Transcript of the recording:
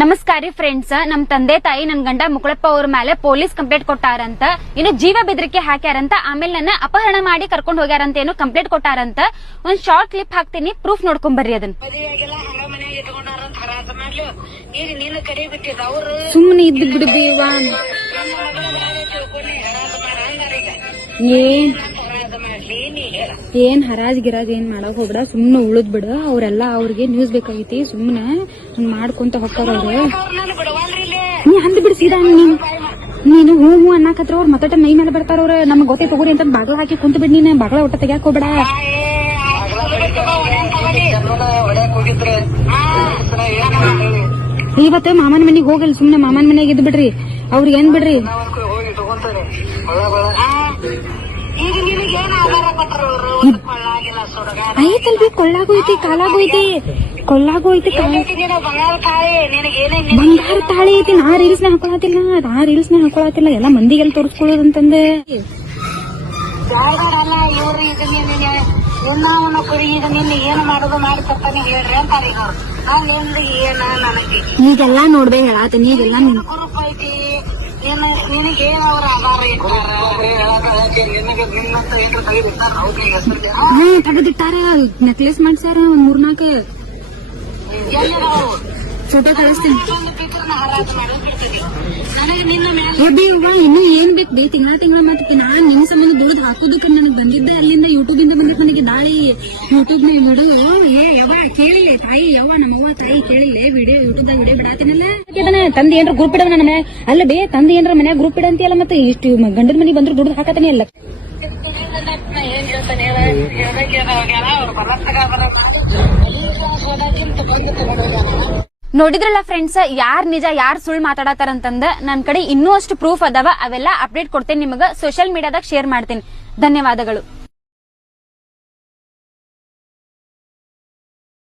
ನಮಸ್ಕಾರ ರೀ ಫ್ರೆಂಡ್ಸ್ ನಮ್ ತಂದೆ ತಾಯಿ ನನ್ ಗಂಡ ಮುಕುಳಪ್ಪ ಅವ್ರ ಮೇಲೆ ಪೊಲೀಸ್ ಕಂಪ್ಲೇಂಟ್ ಕೊಟ್ಟಾರಂತ, ಇನ್ನು ಜೀವ ಬೆದರಿಕೆ ಹಾಕ್ಯಾರಂತ, ಆಮೇಲೆ ನನ್ನ ಅಪಹರಣ ಮಾಡಿ ಕರ್ಕೊಂಡ್ ಹೋಗ್ಯಾರಂತ ಏನು ಕಂಪ್ಲೇಂಟ್ ಕೊಟ್ಟಾರಂತ, ಒಂದ್ ಶಾರ್ಟ್ ಕ್ಲಿಪ್ ಹಾಕ್ತೀನಿ ಪ್ರೂಫ್ ನೋಡ್ಕೊಂಡ್ ಬರ್ರಿ ಅದನ್ನ. ಸುಮ್ಮನೆ ಇದ್ದು ಏನ್? ಏನ್ ಹರಾಜ್ ಗಿರಾಜ್ ಏನ್ ಮಾಡಕ್ ಹೋಗ್ಬೇಡ ಸುಮ್ನೆ ಉಳಿದ್ ಬಿಡ. ಅವ್ರೆಲ್ಲ ಅವ್ರಿಗೆ ನ್ಯೂಸ್ ಬೇಕಾಗೈತಿ ಸುಮ್ನೆ ಮಾಡ್ಕೊಂತ ಹೊಕ್ಕಾರವ್ರು ಅವ್ರು. ನೀ ಅಂದ್ ಬಿಡ್ ಸೀದಾ ನೀನು. ನೀನು ಹೂ ಹೂ ಅನ್ನಕತ್ರ ಅವ್ರ ಮತ್ತಟ ಮೈ ಮೇಲೆ ಬರ್ತಾರ ಅವ್ರ. ನಮ್ಗ್ ಗೊತ್ತೇ ತಗೋರಿ ಅಂತ ಬಾಗ್ಲ ಹಾಕಿ ಕುಂತ ಬಿಡ್ ನೀನ್. ಬಾಗ್ಲ ಒಟ್ಟ ತೆಗ್ಯಾಕ್ ಹೋಗ್ಬೇಡ. ಇವತ್ತು ಮಾಮನ ಮನೆಗ್ ಹೋಗಲ್ ಸುಮ್ನೆ ಮಾಮನ ಮನೆಗೆ ಇದ್ ಬಿಡ್ರಿ. ಅವ್ರಿಗೆ ಏನ್ ಬಿಡ್ರಿ? ಹೋಗಿ ತಗೊಂತಾರೆ ಈಗ ನಿನಗೆ ಏನ್ ಆಧಾರ ಕೊಟ್ಟರು ಅವರು? ಕೊಳ್ಳಾಗಿಲ್ಲ ಸುಡಗ ಐತಲ್ವಿ ಕೊಳ್ಳಾಗೋಯ್ತಿ ಕಾಲಾಗೋಯ್ತಿ ಕೊಳ್ಳಾಗೋಯ್ತಿ ಕಾಲ ನೀನು ಬಂಗಾರ ತಾಳಿ ಐತಿ ನಾ ರೀಲ್ಸ್ನ ಹಾಕೊಳತಿಲ್ಲ ನಾ ರೀಲ್ಸ್ನ ಹಾಕೊಳತಿಲ್ಲ ಎಲ್ಲ ಮಂದಿಗೆಲ್ಲ ತೋರಿಸ್ಕೊಳ್ಳೋದಂತಂದೆ. ಈಗೆಲ್ಲಾ ನೋಡ್ಬೇ ಹೇಳಾತೀನಿ ಈಗೆಲ್ಲ ನಿನ್ ಐತಿ. ನಿನಗೆ ಏನ್ ಅವ್ರ ಆಧಾರ ಇಟ್ಟಾರ ನಿನಗೆ ನಿನ್ನಂತ ಏನ್ರ ತೆಗೆದಿಟ್ಟಾರ? ಅವ್ರಿಗೆ ಹೆಸರು ಹಾ ತೆಗೆದಿಟ್ಟಾರ. ನೆಕ್ಲೆಸ್ ಮಾಡ್ಸ್ಯಾರ ಒಂದ್ ಮೂರ್ನಾಕ ಫೋಟೋ ಕಳಿಸ್ತೀನಿ. ಇನ್ನು ಏನ್ ಬೇಕು? ಬೇ ತಿಂಗಳ ತಿಂಗಳ ಮತ್ತೆ ನಾನ್ ನಿನ್ ಸಂಬಂಧ ದುಡ್ದು ಹಾಕೋದಕ್ಕೆ ನನಗೆ ಬಂದಿದ್ದೆ. ಅಲ್ಲಿಂದ ಯೂಟ್ಯೂಬ್ ಇಂದ ಬಂದಿದ್ ನನಗೆ ಯೂಟ್ಯೂಬ್ನ ವಿಡಿಯೋ ಏ ಯಾವ ಕೇಳಿಲ್ಲ ತಾಯಿ ಯಾವ ನಮ್ಮವ್ವ ತಾಯಿ ಕೇಳಿಲ್ಲ ವಿಡಿಯೋ ಯೂಟ್ಯೂಬ್ ದಾಗ ವಿಡಿಯೋ ಬಿಡಾತಿನಲ್ಲ? ತಂದೆ ಏನ್ರ ಗ್ರೂಪ್ ಇಡವ ನನ್ನ ಮನೆ? ಅಲ್ಲ ಬೇ ತಂದೆ ಏನ್ರ ಮನ್ಯಾಗ ಗ್ರೂಪ್ ಇಡಂತಿಯಲ್ಲ ಮತ್ತೆ ಇಷ್ಟು ಗಂಡನ ಮನೆ ಬಂದ್ರು ದುಡ್ಡು ಹಾಕತಾನೆ ಅಲ್ಲ ನೋಡಿದ್ರಲ್ಲ ಫ್ರೆಂಡ್ಸ್ ಯಾರ್ ನಿಜ ಯಾರ್ ಸುಳ್ಳು ಮಾತಾಡತಾರಂತಂದ ನನ್ನ ಕಡೆ ಇನ್ನೂ ಅಷ್ಟು ಪ್ರೂಫ್ ಅದಾವ ಅವೆಲ್ಲ ಅಪ್ಡೇಟ್ ಕೊಡ್ತೇನೆ ನಿಮಗ ಸೋಷಿಯಲ್ ಮೀಡಿಯಾದಾಗ ಶೇರ್ ಮಾಡ್ತೀನಿ. ಧನ್ಯವಾದಗಳು.